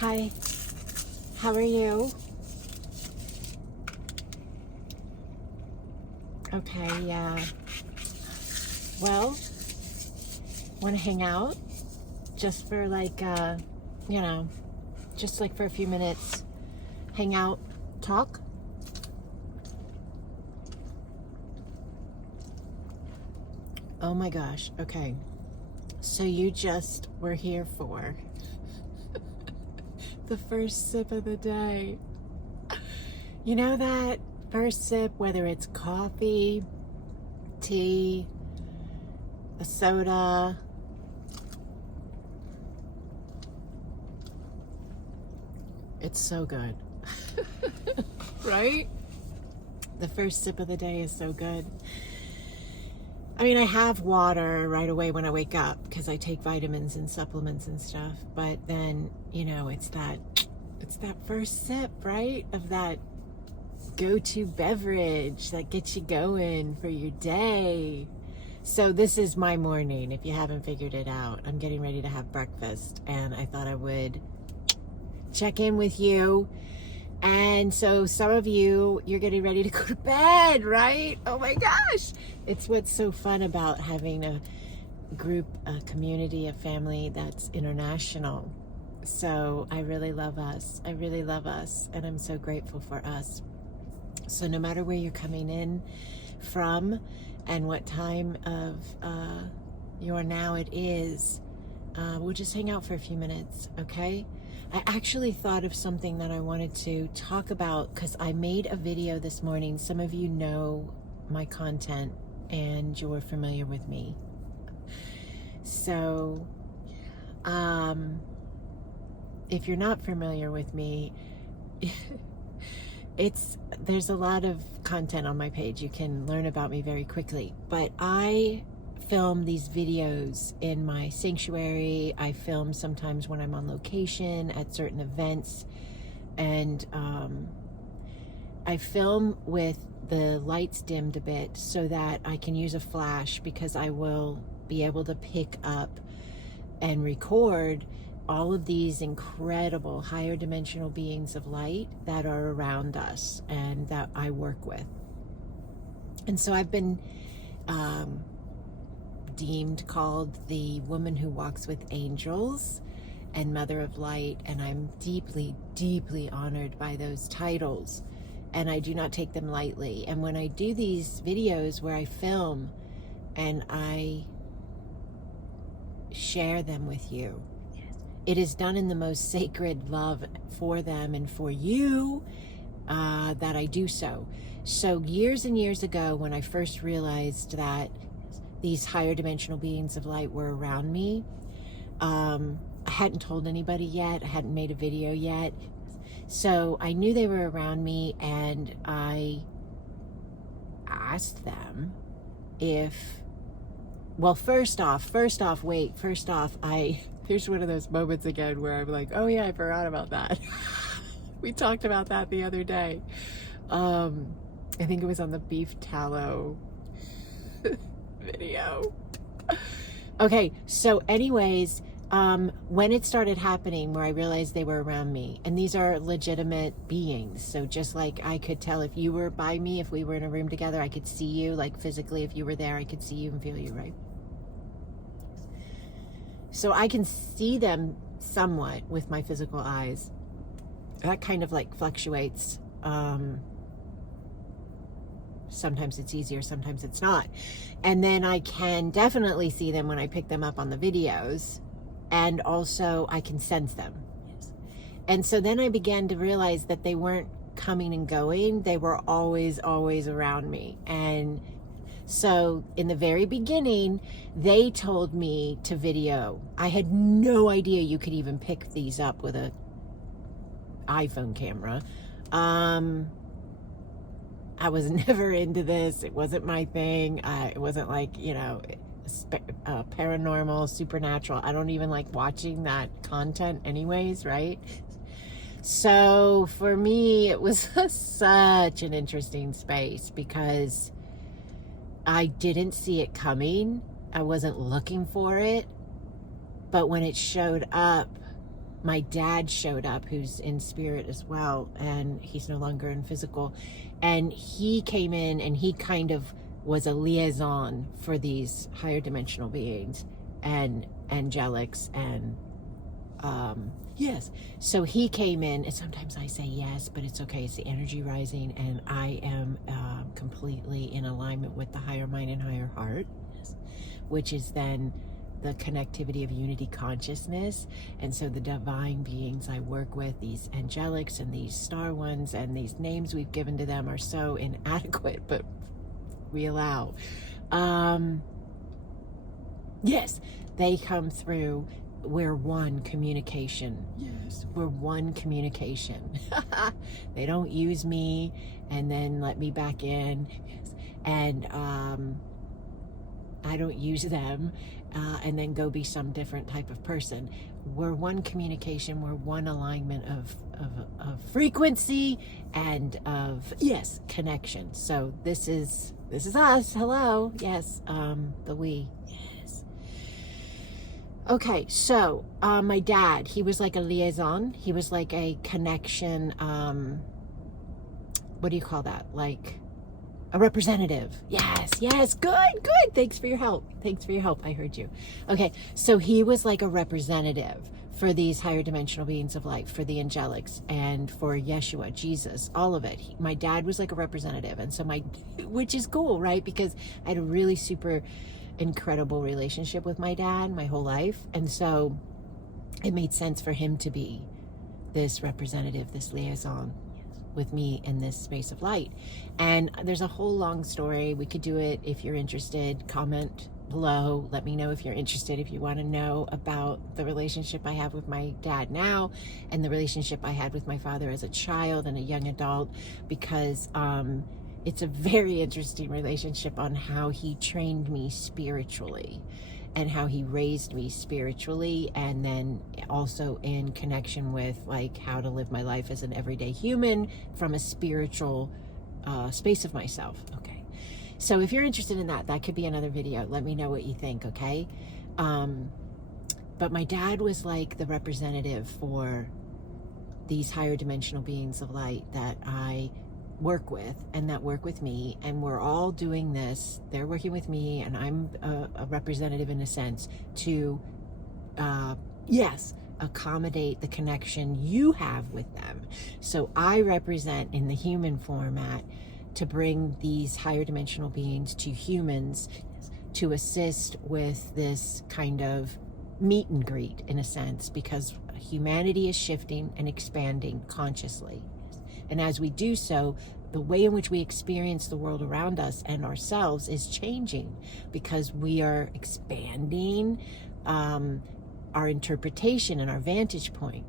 Hi, how are you? Okay, yeah. Well, want to hang out just for like, you know, just like for a few minutes, hang out, talk? Oh my gosh, okay. So you just were here for the first sip of the day. You know that first sip, whether it's coffee, tea, a soda, it's so good. Right? The first sip of the day is so good. I mean, I have water right away when I wake up because I take vitamins and supplements and stuff. But then, you know, it's that first sip, right? Of that go-to beverage that gets you going for your day. So this is my morning, if you haven't figured it out. I'm getting ready to have breakfast, and I thought I would check in with you. And so some of you, you're getting ready to go to bed, right? Oh my gosh. It's what's so fun about having a group, a community, a family that's international. So I really love us. I really love us. And I'm so grateful for us. So no matter where you're coming in from and what time of your now it is, we'll just hang out for a few minutes, okay? I actually thought of something that I wanted to talk about because I made a video this morning. Some of you know my content and you're familiar with me. So, if you're not familiar with me, there's a lot of content on my page. You can learn about me very quickly, but I film these videos in my sanctuary. I film sometimes when I'm on location at certain events, and I film with the lights dimmed a bit so that I can use a flash, because I will be able to pick up and record all of these incredible higher dimensional beings of light that are around us and that I work with. And so I've been called the woman who walks with angels and mother of light, and I'm deeply, deeply honored by those titles, and I do not take them lightly. And when I do these videos where I film and I share them with you, it is done in the most sacred love for them and for you, that I do so. So years and years ago, when I first realized that these higher dimensional beings of light were around me, I hadn't told anybody yet. I hadn't made a video yet. So I knew they were around me, and I asked them if, well, first off, here's one of those moments again where I'm like, oh yeah, I forgot about that. We talked about that the other day. I think it was on the beef tallow video. Okay, so anyways, when it started happening where I realized they were around me, and these are legitimate beings, so just like I could tell if you were by me, if we were in a room together, I could see you, like physically, if you were there, I could see you and feel you, right? So I can see them somewhat with my physical eyes. That kind of like fluctuates. Sometimes it's easier, sometimes it's not. And then I can definitely see them when I pick them up on the videos, and also I can sense them. And so then I began to realize that they weren't coming and going, they were always around me. And so in the very beginning, they told me to video. I had no idea you could even pick these up with a iPhone camera. I was never into this. It wasn't my thing. It wasn't like, you know, paranormal, supernatural. I don't even like watching that content anyways, right? So for me, it was such an interesting space because I didn't see it coming. I wasn't looking for it. But when it showed up, my dad showed up, who's in spirit as well, and he's no longer in physical, and he came in and he kind of was a liaison for these higher dimensional beings and angelics and yes. So he came in, and sometimes I say yes, but it's okay. It's the energy rising, and I am completely in alignment with the higher mind and higher heart, which is then the connectivity of unity consciousness. And so the divine beings I work with, these angelics and these star ones and these names we've given to them, are so inadequate, but we allow. Yes, they come through. We're one communication. Yes, we're one communication. They don't use me and then let me back in. Yes. And I don't use them and then go be some different type of person. We're one communication. We're one alignment of frequency and of, yes, connection. So this is us. Hello. Yes. The we. Okay, so my dad, he was like a liaison. He was like a connection, what do you call that? Like a representative. Yes, good. Thanks for your help. I heard you. Okay, so he was like a representative for these higher dimensional beings of light, for the angelics and for Yeshua, Jesus, all of it. My dad was like a representative. And so which is cool, right? Because I had a really super incredible relationship with my dad my whole life, and so it made sense for him to be this representative, this liaison with me in this space of light. And there's a whole long story. We could do it. If you're interested, comment below, let me know if you're interested, if you want to know about the relationship I have with my dad now and the relationship I had with my father as a child and a young adult, because it's a very interesting relationship on how he trained me spiritually and how he raised me spiritually, and then also in connection with like how to live my life as an everyday human from a spiritual space of myself. Okay, so if you're interested in that could be another video. Let me know what you think, okay? But my dad was like the representative for these higher dimensional beings of light that I work with and that work with me, and we're all doing this. They're working with me and I'm a representative in a sense to accommodate the connection you have with them. So I represent in the human format to bring these higher dimensional beings to humans to assist with this kind of meet and greet in a sense, because humanity is shifting and expanding consciously. And as we do so, the way in which we experience the world around us and ourselves is changing, because we are expanding our interpretation and our vantage point.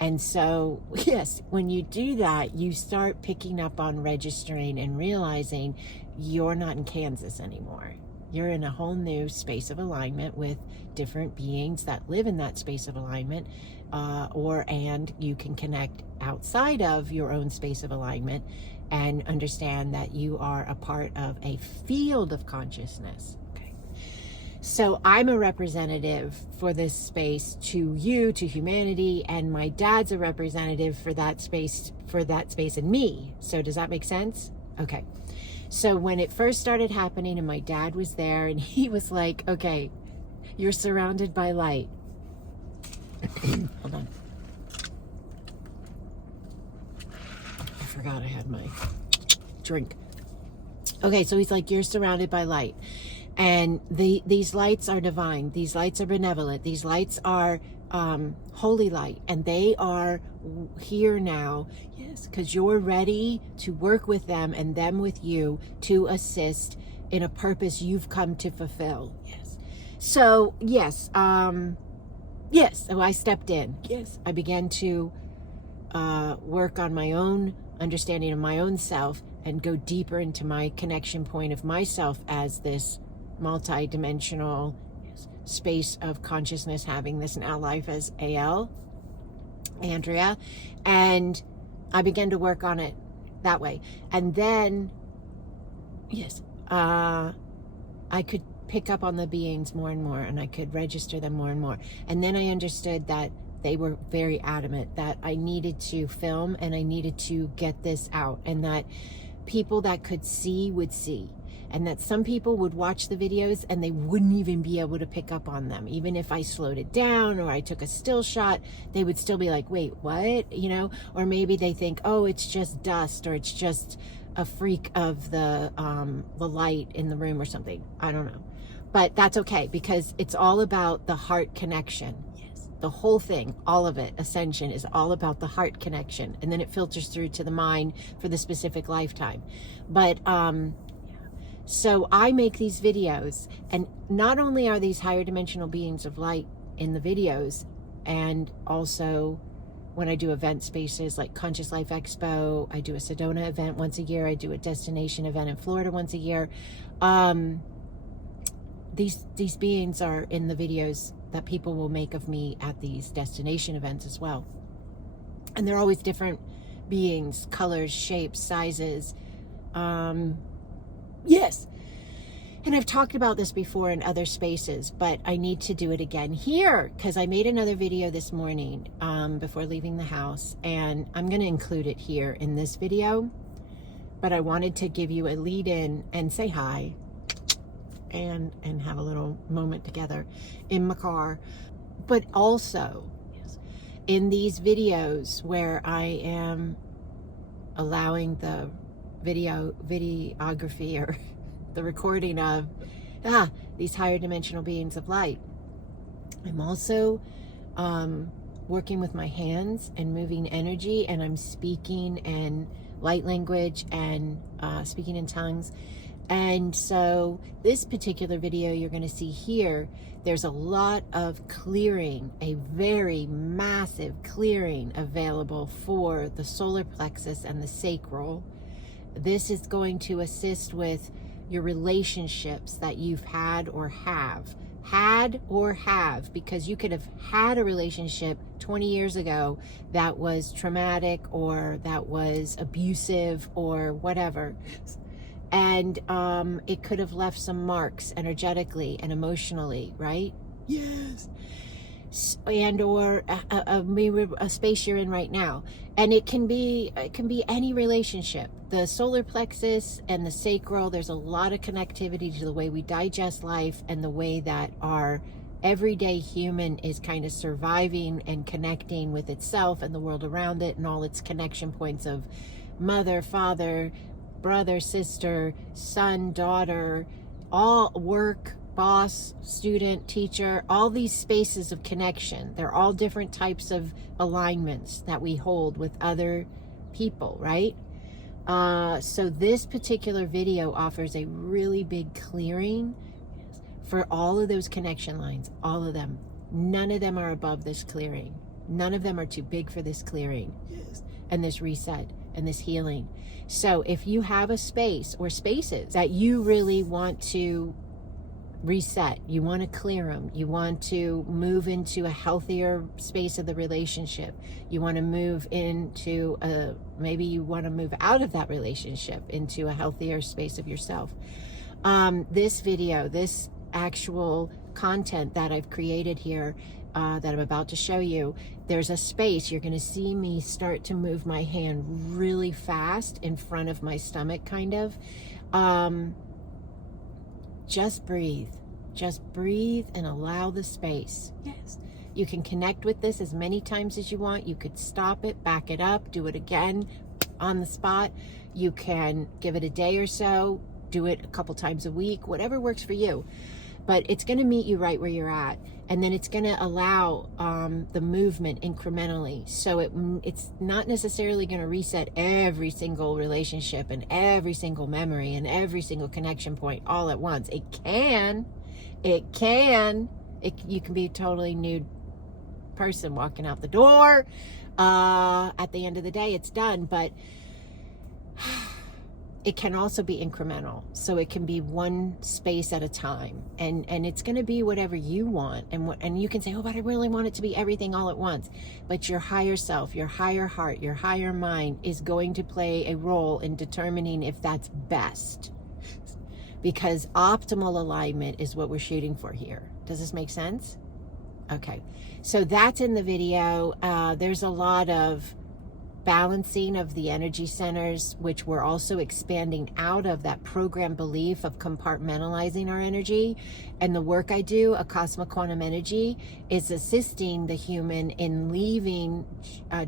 And so, yes, when you do that, you start picking up on registering and realizing you're not in Kansas anymore. You're in a whole new space of alignment with different beings that live in that space of alignment, and you can connect outside of your own space of alignment and understand that you are a part of a field of consciousness. Okay. So I'm a representative for this space to you, to humanity, and my dad's a representative for that space in me. So does that make sense? Okay. So when it first started happening and my dad was there and he was like, okay, you're surrounded by light. Hold on. I forgot I had my drink. Okay, so he's like, you're surrounded by light. And these lights are divine. These lights are benevolent. These lights are holy light. And they are here now. Yes, because you're ready to work with them and them with you to assist in a purpose you've come to fulfill. Yes. So, yes. Yes, so I stepped in. Yes, I began to work on my own understanding of my own self and go deeper into my connection point of myself as this multi-dimensional space of consciousness, having this now life as AL, Andrea, and I began to work on it that way. And then, yes, I could pick up on the beings more and more, and I could register them more and more. And then I understood that they were very adamant that I needed to film and I needed to get this out, and that people that could see would see, and that some people would watch the videos and they wouldn't even be able to pick up on them. Even if I slowed it down or I took a still shot, they would still be like, wait, what? You know, or maybe they think, oh, it's just dust, or it's just a freak of the light in the room or something. I don't know. But that's okay, because it's all about the heart connection. Yes. The whole thing, all of it, Ascension, is all about the heart connection. And then it filters through to the mind for the specific lifetime. But, so I make these videos, and not only are these higher dimensional beings of light in the videos, and also when I do event spaces like Conscious Life Expo, I do a Sedona event once a year, I do a destination event in Florida once a year. These beings are in the videos that people will make of me at these destination events as well. And they're always different beings, colors, shapes, sizes. Yes. And I've talked about this before in other spaces, but I need to do it again here, because I made another video this morning before leaving the house, and I'm going to include it here in this video. But I wanted to give you a lead in and say hi and have a little moment together in my car. But also, yes, in these videos where I am allowing the videography or the recording of these higher dimensional beings of light, I'm also working with my hands and moving energy, and I'm speaking in light language and speaking in tongues. And so this particular video you're going to see here, there's a lot of clearing, a very massive clearing available for the solar plexus and the sacral. This is going to assist with your relationships that you've had or have. Because you could have had a relationship 20 years ago that was traumatic, or that was abusive, or whatever. And it could have left some marks energetically and emotionally, right? Yes. And or a space you're in right now. And it can be any relationship. The solar plexus and the sacral, there's a lot of connectivity to the way we digest life and the way that our everyday human is kind of surviving and connecting with itself and the world around it, and all its connection points of mother, father, brother, sister, son, daughter, all work, boss, student, teacher, all these spaces of connection. They're all different types of alignments that we hold with other people, right? So this particular video offers a really big clearing for all of those connection lines, all of them. None of them are above this clearing. None of them are too big for this clearing. Yes. And this reset and this healing. So if you have a space or spaces that you really want to reset, you want to clear them, you want to move into a healthier space of the relationship, you want to move into maybe you want to move out of that relationship into a healthier space of yourself, this video, this actual content that I've created here, that I'm about to show you, there's a space. You're going to see me start to move my hand really fast in front of my stomach, kind of. Just breathe and allow the space. Yes. You can connect with this as many times as you want. You could stop it, back it up, do it again on the spot. You can give it a day or so, do it a couple times a week, whatever works for you. But it's going to meet you right where you're at. And then it's going to allow the movement incrementally. So it's not necessarily going to reset every single relationship and every single memory and every single connection point all at once. It can. You can be a totally new person walking out the door. At the end of the day, it's done. But it can also be incremental. So it can be one space at a time. And it's going to be whatever you want. And you can say, oh, but I really want it to be everything all at once. But your higher self, your higher heart, your higher mind is going to play a role in determining if that's best. Because optimal alignment is what we're shooting for here. Does this make sense? Okay, so that's in the video. There's a lot of balancing of the energy centers, which we're also expanding out of that program belief of compartmentalizing our energy. And the work I do, Acasma Quantum Energy, is assisting the human in leaving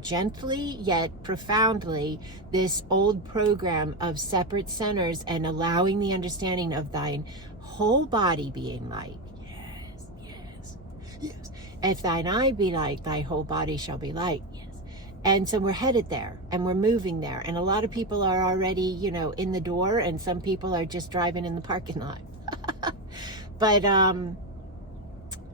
gently yet profoundly this old program of separate centers and allowing the understanding of thine whole body being light. Yes, yes, yes. If thine eye be light, thy whole body shall be light. Yes. And so we're headed there and we're moving there. And a lot of people are already, you know, in the door, and some people are just driving in the parking lot. But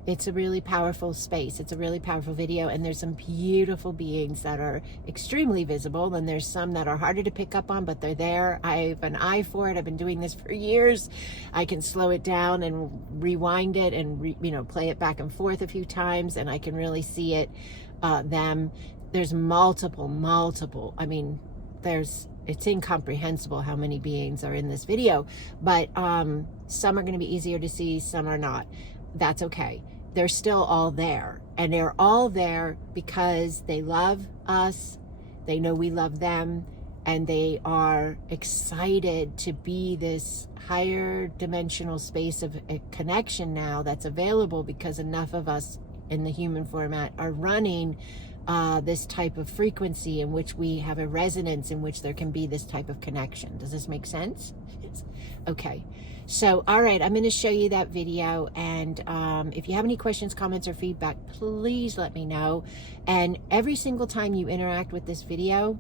it's a really powerful space. It's a really powerful video. And there's some beautiful beings that are extremely visible. And there's some that are harder to pick up on, but they're there. I have an eye for it. I've been doing this for years. I can slow it down and rewind it and, play it back and forth a few times. And I can really see it, them. There's multiple. I mean, it's incomprehensible how many beings are in this video, but some are going to be easier to see, some are not. That's okay. They're still all there, and they're all there because they love us, they know we love them, and they are excited to be this higher dimensional space of a connection now that's available because enough of us in the human format are running this type of frequency in which we have a resonance in which there can be this type of connection. Does this make sense? Yes. Okay. So, all right, I'm going to show you that video. And if you have any questions, comments, or feedback, please let me know. And every single time you interact with this video,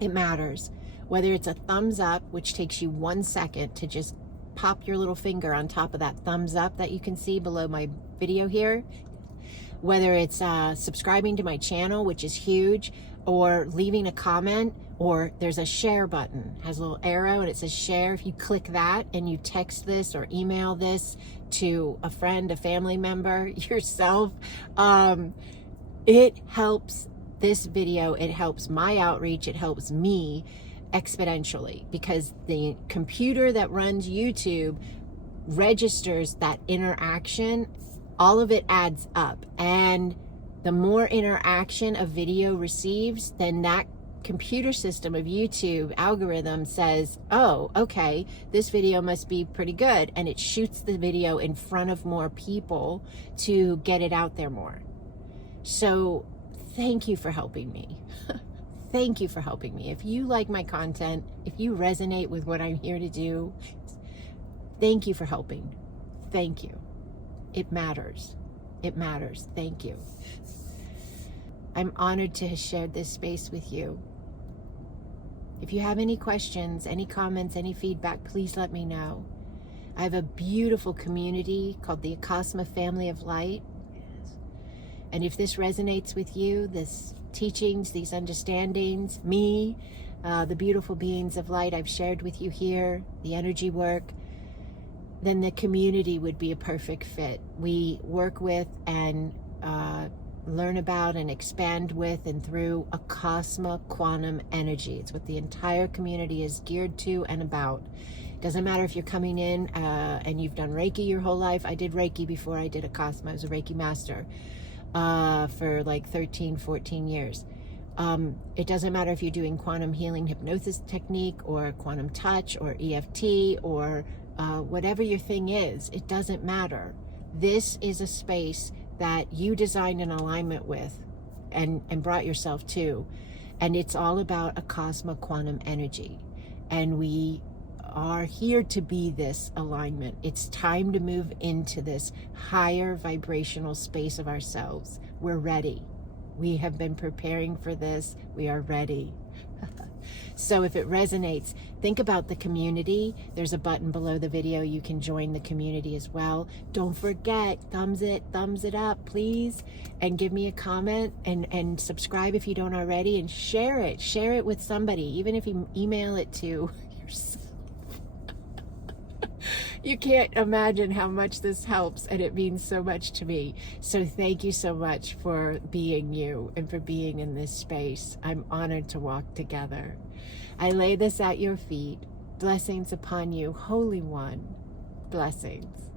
it matters. Whether it's a thumbs up, which takes you 1 second to just pop your little finger on top of that thumbs up that you can see below my video here. Whether it's subscribing to my channel, which is huge, or leaving a comment, or there's a share button, has a little arrow and it says share. If you click that and you text this or email this to a friend, a family member, yourself, it helps this video, it helps my outreach, it helps me exponentially, because the computer that runs YouTube registers that interaction. All of it adds up, and the more interaction a video receives, then that computer system of YouTube algorithm says, oh, okay, this video must be pretty good, and it shoots the video in front of more people to get it out there more. So thank you for helping me. Thank you for helping me. If you like my content, if you resonate with what I'm here to do, thank you for helping. Thank you. It matters. It matters. Thank you. I'm honored to have shared this space with you. If you have any questions, any comments, any feedback, please let me know. I have a beautiful community called the Acasma Family of Light. And if this resonates with you, this teachings, these understandings, me, the beautiful beings of light I've shared with you here, the energy work, then the community would be a perfect fit. We work with and learn about and expand with and through Acasma Quantum Energy. It's what the entire community is geared to and about. Doesn't matter if you're coming in and you've done Reiki your whole life. I did Reiki before I did Acasma. I was a Reiki master for like 13, 14 years. It doesn't matter if you're doing quantum healing hypnosis technique or quantum touch or EFT or whatever your thing is. It doesn't matter. This is a space that you designed in alignment with and brought yourself to. And it's all about Acasma Quantum Energy. And we are here to be this alignment. It's time to move into this higher vibrational space of ourselves. We're ready. We have been preparing for this. We are ready. So if it resonates, think about the community. There's a button below the video. You can join the community as well. Don't forget, thumbs it up, please. And give me a comment and subscribe if you don't already, and share it. Share it with somebody, even if you email it to yourself. You can't imagine how much this helps, and it means so much to me. So thank you so much for being you and for being in this space. I'm honored to walk together. I lay this at your feet. Blessings upon you, Holy One. Blessings.